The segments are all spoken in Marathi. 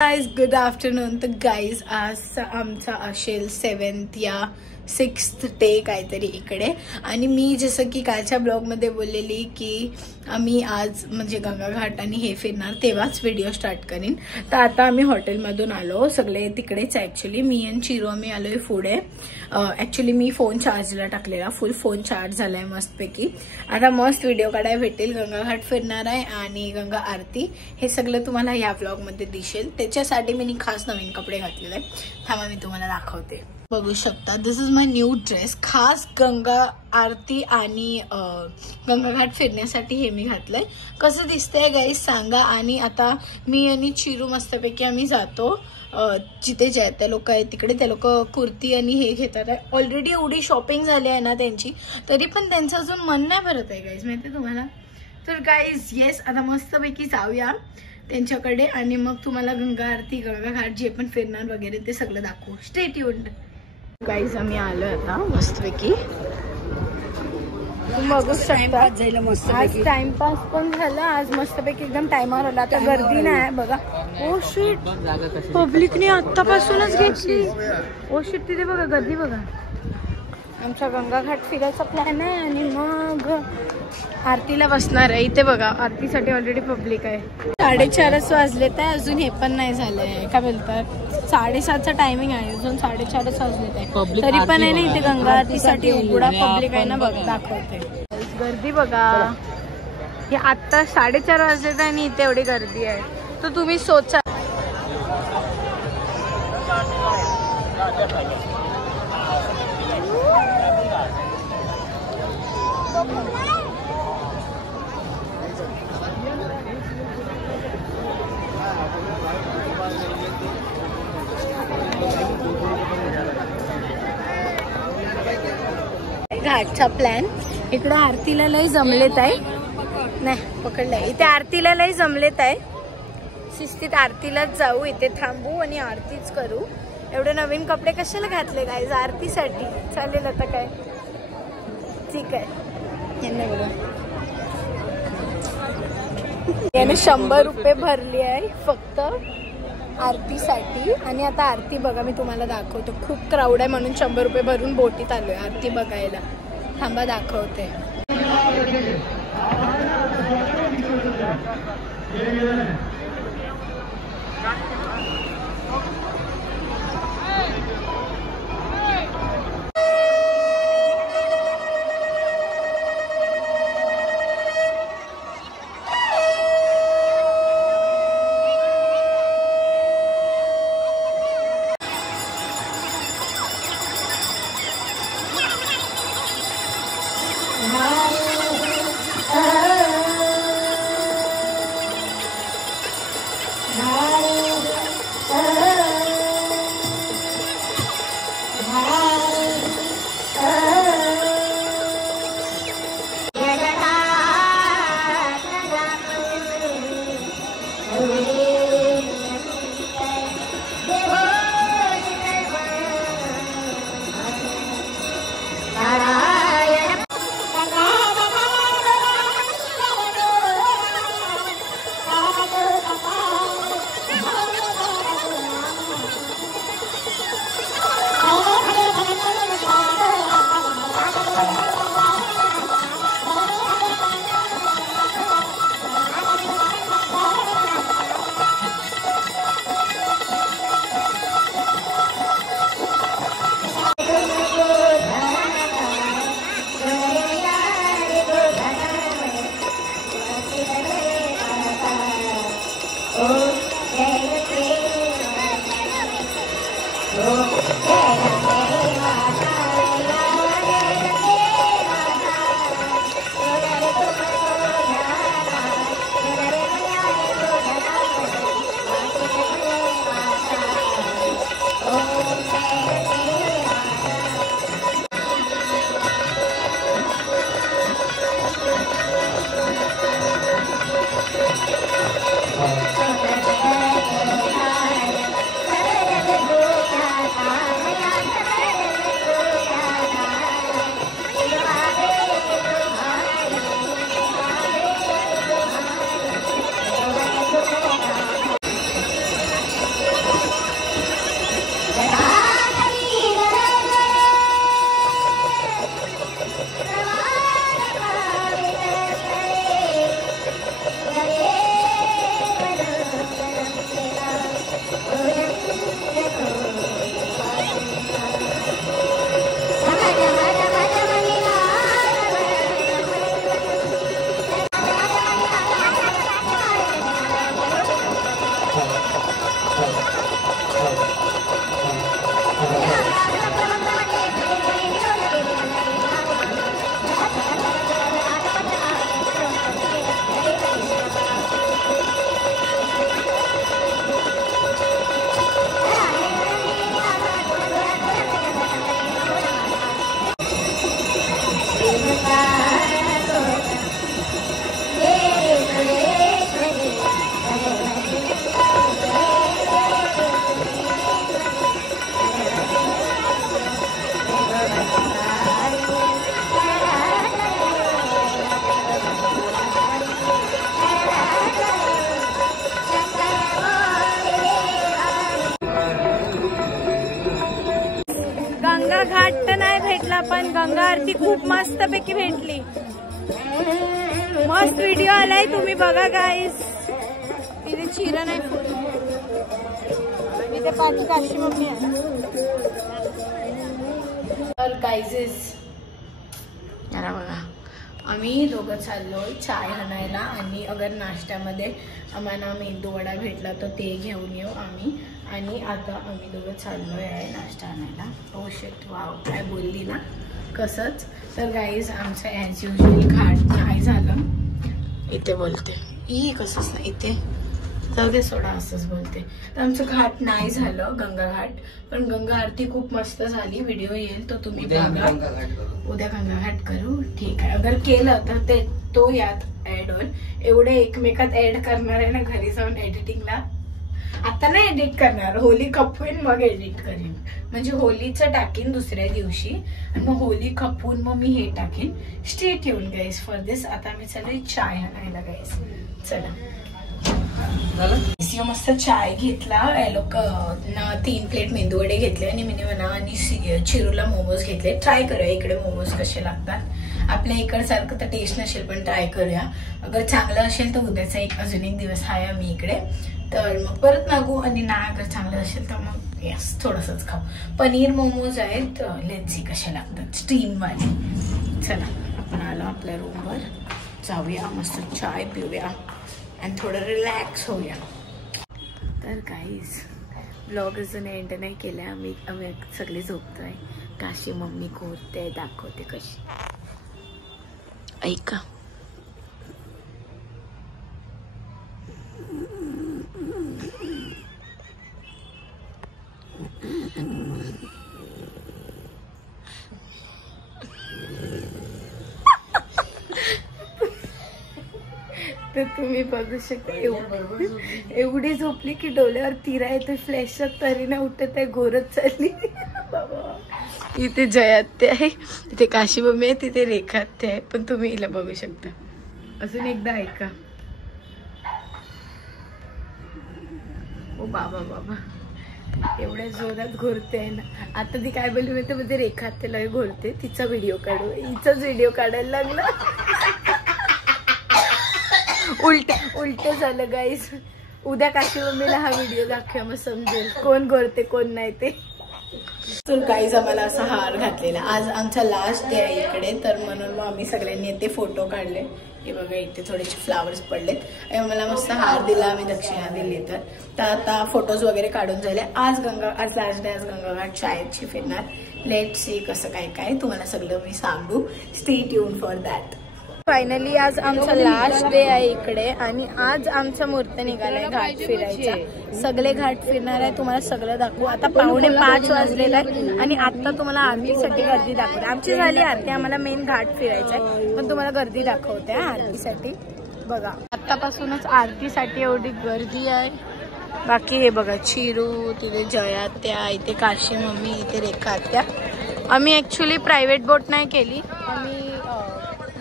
Guys good afternoon. तर गाइज आज आमचा असेल 7th या 6th डे काहीतरी इकडे. आणि मी जसं की कालच्या ब्लॉगमध्ये बोललेली की आम्ही आज म्हणजे गंगाघाट आणि हे फिरणार तेव्हाच व्हिडिओ स्टार्ट करीन. तर आता आम्ही हॉटेलमधून आलो, सगळे तिकडेच. ॲक्च्युली मी आणि चिरू आम्ही आलोय पुढे. ॲक्च्युली मी फोन चार्जला टाकलेला, फुल फोन चार्ज झालाय मस्तपैकी. आता मस्त व्हिडिओ काढायला भेटेल. गंगाघाट फिरणार आहे आणि गंगा आरती हे सगळं तुम्हाला या ब्लॉगमध्ये दिसेल. त्याच्यासाठी मी खास नवीन कपडे घातलेले आहे. थांबा मी तुम्हाला दाखवते. बघू शकता, दिस इज माय न्यू ड्रेस. खास गंगा आरती आणि गंगाघाट फिरण्यासाठी हे मी घातलंय. कसं दिसतंय गाईस सांगा. आणि आता मी आणि चिरू मस्तपैकी आम्ही जातो जिथे जे त्या लोक आहेत तिकडे. त्या लोक कुर्ती आणि हे घेतात आहे. ऑलरेडी एवढी शॉपिंग झाली आहे ना त्यांची, तरी पण त्यांचं अजून मन नाही भरत आहे गाईज, माहिती तुम्हाला. तर गाईज येस, आता मस्तपैकी जाऊया त्यांच्याकडे आणि मग तुम्हाला गंगा आरती गंगाघाट जे पण फिरणार वगैरे ते सगळं दाखवू. Stay tuned. गाईज आम्ही आलोय आता मस्तपैकी. बघू शकता आज टाइमपास पण झाला. आज मस्तपैकी एकदम टाइमवर आला. आता गर्दी नाही बघा. ओ शिट, पब्लिकने आतापासूनच घेतली. ओ शिट, तिथे बघा गर्दी बघा. आमचा गंगाघाट फिरायचा प्लॅन आहे आणि मग आरतीला बसणार आहे. इथे बघा आरतीसाठी ऑलरेडी पब्लिक आहे. 4:30 वाजलेत आहे, अजून हे पण नाही झालंय. काय बोलतात, 7:30चा टायमिंग आहे, अजून 4:30 वाजलेत आहे. तरी पण आहे ना इथे गंगा आरतीसाठी एवढा पब्लिक आहे ना. बघ दाखवते गर्दी बघा. हे आता 4:30 वाजलेत आहे आणि इथे एवढी गर्दी आहे. तर तुम्ही सोचा. घाटचा प्लॅन. इकडे आरतीला लय जमलेत आहे. नाही पकडलंय. इथे आरतीला लय जमलेत आहे. शिस्तीत आरतीलाच जाऊ. इथे थांबू आणि आरतीच करू. एवढे नवीन कपडे कशाला घातले गाईज? आरतीसाठी. चालेल आता काय, ठीक आहे. याने 100 रुपये भरली आहे फक्त आरतीसाठी. आणि आता आरती बघा मी तुम्हाला दाखवतो. खूप क्राऊड आहे म्हणून 100 रुपये भरून बोटीत आलोय आरती बघायला. थांबा दाखवते. गंगा घाट तर नाही भेटला पण गंगा आरती खूप मस्त पैकी भेटली. मस्त व्हिडिओ आलाय, तुम्ही बघा गाईस. इथे चिरा नाही फोडली, इथे पाणी काशी मम्मी आहे. तर गाईजेस याला बघा, आम्ही दोघं चाललोय चाय आणायला आणि अगर नाश्त्यामध्ये आम्हाला मेंदू वडा भेटला तर ते घेऊन येऊ आम्ही. आणि आता आम्ही दोघं चाललोय आहे नाश्ता आणायला. ओ शिट, वाव काय बोलली ना, कसंच. तर गाईज आमचं ॲज युजल घाट नाही झालं. इथे बोलते ई कसंच नाही, इथे जाऊ दे सोडा, असंच बोलते. तर आमचं घाट नाही झालं, गंगा घाट. पण गंगा आरती खूप मस्त झाली. व्हिडिओ येईल तो तुम्ही बघा. उद्या गंगा घाट करू, ठीक आहे. अगर केलं तर ते तो यात ऍड होईल. एवढे एकमेकात ऍड करणार आहे ना घरी जाऊन एडिटिंगला. आता नाही एडिट करणार, होली खपवून मग एडिट करीन. म्हणजे होलीचं टाकीन दुसऱ्या दिवशी आणि मग होली खपवून मग मी हे टाकीन. स्टे ट्यून गाईस फॉर दिस. आता मी चालू चाय आणायला गाईस. चला मस्त चाय घेतला. लोक 3 प्लेट मेंदूवडे घेतले आणि मिनी म्हणा आणि चिरूला मोमोज घेतले. ट्राय करूया इकडे मोमोज कसे लागतात. आपल्या इकडसारखं तर टेस्ट नसेल पण ट्राय करूया. अगर चांगलं असेल तर उद्याचा अजून एक दिवस आहे आम्ही इकडे, तर मग परत मागू. आणि नाही अगर चांगलं असेल तर मग यस थोडंसंच खाऊ. पनीर मोमोज आहेत, लेट्स सी कसे लागतात स्टीम वाले. चला आपण आलो आपल्या रूमवर, जाऊया मस्त चाय पिऊया आणि थोडं रिलॅक्स होऊया. तर गाईज ब्लॉग अजून एंड नाही केला. आम्ही सगळे झोपतोय. काशी मम्मी खोदते, दाखवते कशी. ऐका तर तुम्ही बघू शकता एवढी झोपली की डोळ्यावर तिरा येतोय, फ्लॅश तरी ना उठत आहे, गोरच चालली. इथे जयात्या आहे, इथे काशी मम्मी आहे, तिथे रेखात्या आहे. पण तुम्ही हिला बघू शकता. अजून एकदा ऐका. ओ बाबा बाबा एवढ्या जोरात घोरते ना. आता ती काय बोलली माहिती, मध्ये रेखात्याला घोरते, तिचा व्हिडिओ काढू. हिचाच व्हिडिओ काढायला लागला. उलट झालं गाईस. उद्या काशी मम्मीला हा व्हिडिओ दाखवा, मग समजेल कोण घोरते कोण नाही ते. तर गाईज आम्हाला असा हार घातलेला. आज आमचा लास्ट डे आहे इकडे, तर म्हणून मग आम्ही सगळ्यांनी इथे फोटो काढले. हे बघा इथे थोडेसे फ्लावर्स पडलेत. मला मस्त हार दिला, आम्ही दक्षिणा दिली. तर आता फोटोज वगैरे काढून झाले. आज लास्ट डे, आज गंगा घाट शाळेची फिरणार. लेट सी कसं काय काय तुम्हाला सगळं मी सांगू. Stay tune for that. Finally आज आमचा लास्ट डे आहे इकडे आणि आज आमचा मुहूर्त निघालाय घाट फिरायचा. सगळे घाट फिरणार आहे, तुम्हाला सगळं दाखवू. आता 4:45 वाजलेला आहे आणि आता तुम्हाला आरतीसाठी गर्दी दाखवते. आमची झाली आरती, आम्हाला मेन घाट फिरायचा आहे, पण तुम्हाला गर्दी दाखवते आरतीसाठी. बघा आतापासूनच आरतीसाठी एवढी गर्दी आहे. बाकी हे बघा चिरू, तिथे जयात्या, इथे काशी मम्मी, इथे रेखा आत्या. आम्ही ऍक्च्युली प्रायव्हेट बोट नाही केली, आम्ही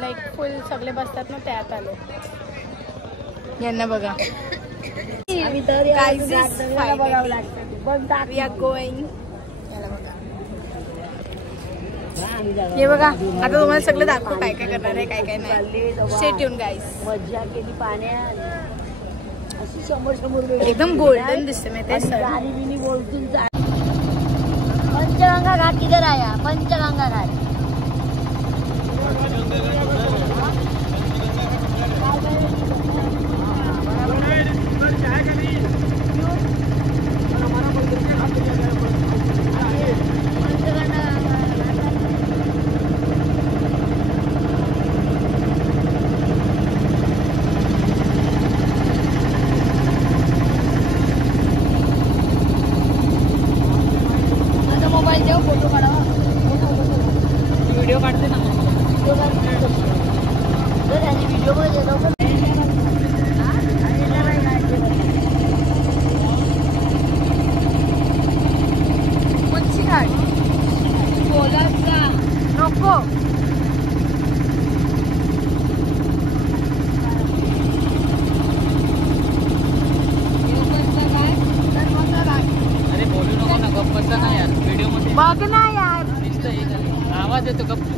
लाईक फुल सगळे बसतात ना त्यात आलो. यांना बघा हे बघा. आता तुम्हाला सगळं दाखवू काय काय करणार आहे, काय काय नाही. स्टे ट्यून गाईस. मज्जा केली पाण्यात, अशी एकदम गोल्डन दिसते मैं ते सर. पंचगंगा घाट किधर आया? पंचगंगा घाट. व्हिडिओ काढते ना. कोणची गाडी? बोलाचा नको. अरे बोलू नको ना, गप्पचा ना यार, व्हिडिओ मध्ये बघ ना यार. आवाज येतो गप्प.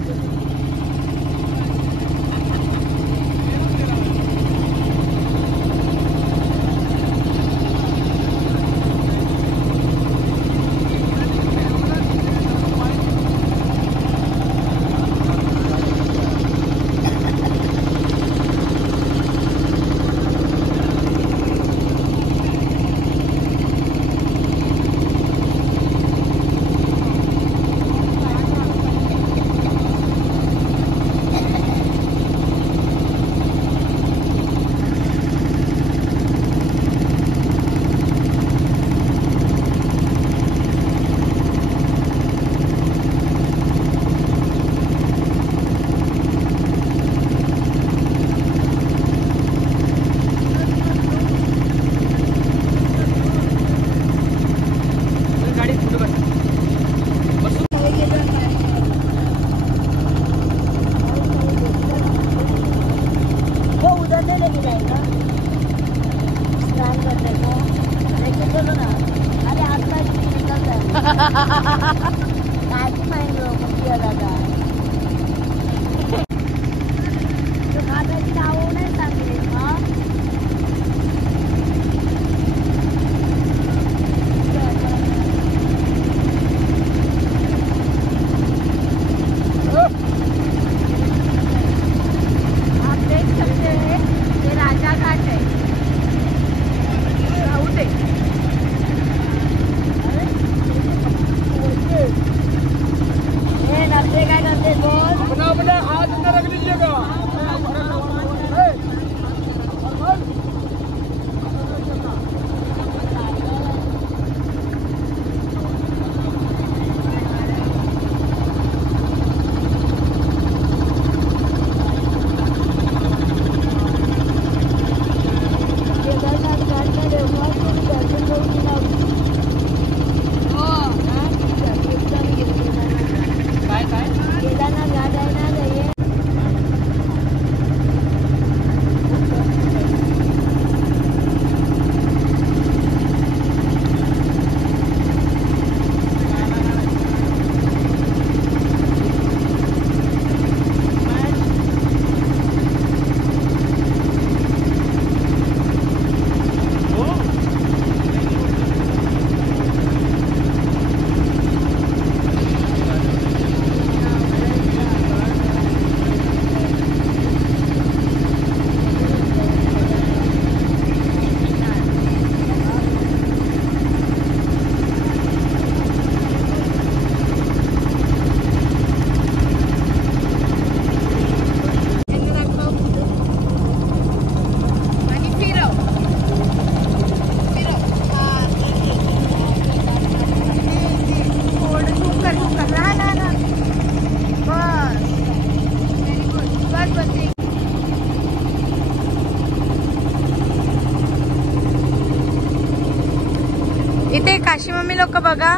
इथे काशी मम्मी लोक बघा,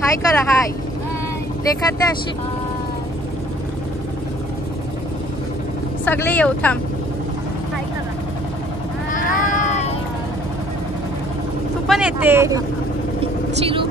हाय करा, हाय देखा ते अशी सगळे येऊ. थांब, तू पण येते. चिरू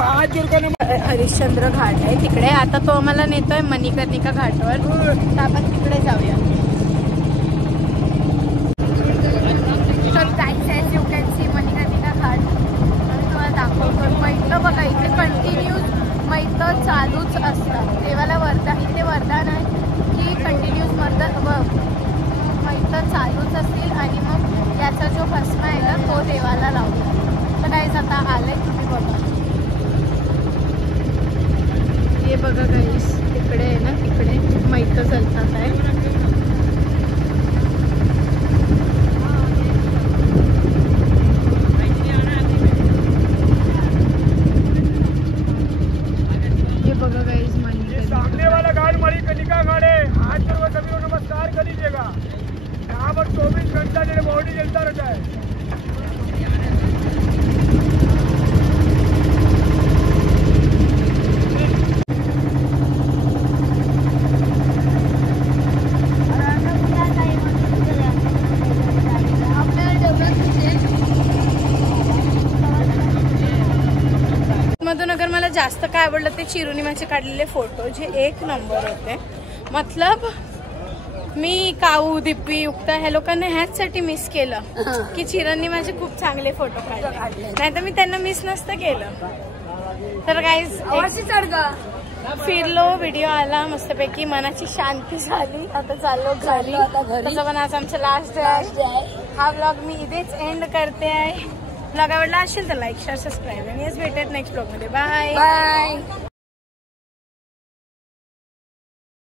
हरिश्चंद्र घाट आहे तिकडे. आता तो आम्हाला नेतोय मणिकर्णिका घाटवर, तर आपण तिकडे जाऊया. मणिकर्णिका घाट तुम्हाला दाखवतो. मैत्र बघा, इथे कंटिन्यूज मैत्र चालूच असतात. देवाला वरदान, इथे वरदान आहे की कंटिन्यूज मैत्र चालूच असतील. आणि मग याचा जो भस्म आहे ना तो देवाला लावतो. तर काहीच आता आलंय, तुम्ही बघा. हे बघा गाईस, तिकडे आहे ना, तिकडे मैत्र चालतात आहे. हे बघा गाईस, सामने वाला घाट मणिकर्णिका घाट है. आज जरूर सभी को नमस्कार कर लीजिएगा. यहाँ पर 24 घंटा जो बॉडी जलता रहता है. मधून अगर मला जास्त काय आवडलं ते चिरुनिमाचे काढलेले फोटो, जे एक नंबर होते. मतलब मी, काऊ, दिप्पी, युक्ता ह्या लोकांना ह्याचसाठी मिस केलं की चिरांनी माझे खूप चांगले फोटो काढले, नाही तर मी त्यांना मिस नसतं केलं. तर गाईज फिरलो, व्हिडिओ आला मस्तपैकी, मनाची शांती झाली. आता चाललो घरी. तसं पण आज आमचं लास्ट डे आहे. हा व्लॉग मी इथेच एंड करते आहे. व्लॉग आवडला असेल तर लाईक, शेअर, सबस्क्राईब आणि भेटत नेक्स्ट व्लॉग मध्ये. बाय.